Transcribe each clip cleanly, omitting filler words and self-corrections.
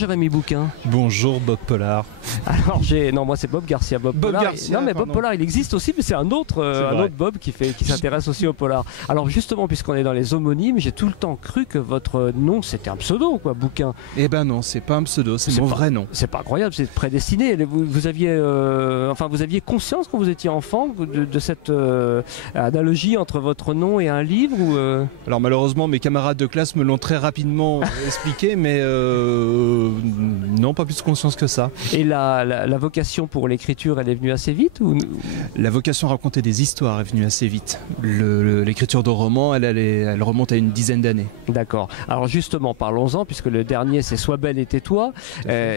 Jérémy Bouquin. Bonjour Bob Pollard. Alors non, moi c'est Bob Garcia. Bob Pollard. Garcia, non mais pardon. Bob Pollard il existe aussi, mais c'est un autre Bob qui s'intéresse aussi au polar. Alors justement, puisqu'on est dans les homonymes, j'ai tout le temps cru que votre nom c'était un pseudo, quoi, Bouquin. Eh ben non, c'est pas un pseudo, c'est mon vrai nom. C'est pas incroyable, c'est prédestiné. Vous aviez conscience quand vous étiez enfant de cette analogie entre votre nom et un livre ou Alors malheureusement, mes camarades de classe me l'ont très rapidement expliqué, mais non, pas plus conscience que ça. Et la vocation pour l'écriture, elle est venue assez vite ou... La vocation à raconter des histoires est venue assez vite. L'écriture de romans, elle remonte à une dizaine d'années. D'accord. Alors justement, parlons-en, puisque le dernier c'est Sois belle et tais-toi.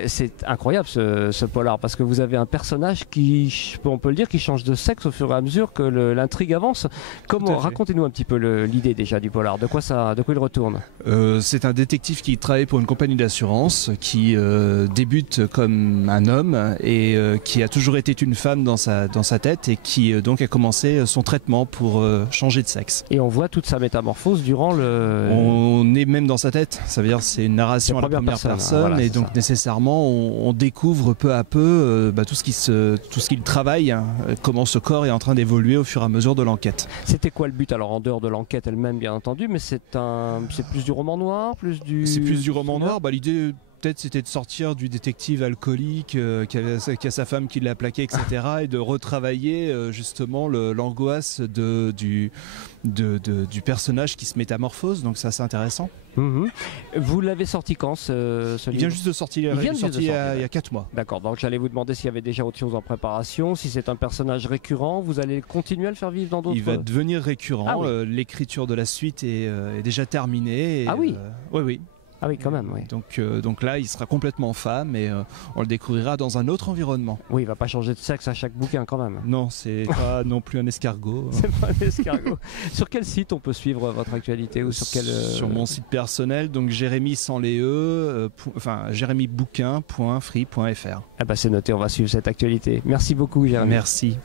C'est incroyable ce polar, parce que vous avez un personnage qui, on peut le dire, qui change de sexe au fur et à mesure que l'intrigue avance. Comment, racontez-nous un petit peu l'idée déjà du polar, de quoi il retourne. C'est un détective qui travaille pour une compagnie d'assurance, qui débute comme un homme et qui a toujours été une femme dans sa tête et qui donc a commencé son traitement pour changer de sexe. Et on voit toute sa métamorphose durant le... On est même dans sa tête, ça veut dire c'est une narration à la première personne voilà, et donc nécessairement on découvre peu à peu tout ce qu'il travaille, comment ce corps est en train d'évoluer au fur et à mesure de l'enquête. C'était quoi le but alors, en dehors de l'enquête elle-même bien entendu, mais c'est plus du roman noir, C'est plus du roman noir. L'idée peut-être c'était de sortir du détective alcoolique qui a sa femme qui l'a plaqué, etc. et de retravailler justement l'angoisse du personnage qui se métamorphose, donc ça c'est intéressant. Vous l'avez sorti quand ce livre? Il vient juste de sortir, il y a 4 mois. D'accord, donc j'allais vous demander s'il y avait déjà autre chose en préparation, si c'est un personnage récurrent, vous allez continuer à le faire vivre dans d'autres... Il va devenir récurrent, l'écriture de la suite est déjà terminée. Oui. Oui. Ah oui, quand même, oui. Donc là, il sera complètement femme et on le découvrira dans un autre environnement. Oui, il va pas changer de sexe à chaque bouquin quand même. Non, c'est pas non plus un escargot. C'est pas un escargot. Sur quel site on peut suivre votre actualité ou Sur mon site personnel, donc Jérémy sans les jérémybouquin.free.fr. Ah bah c'est noté, on va suivre cette actualité. Merci beaucoup, Jérémy. Merci.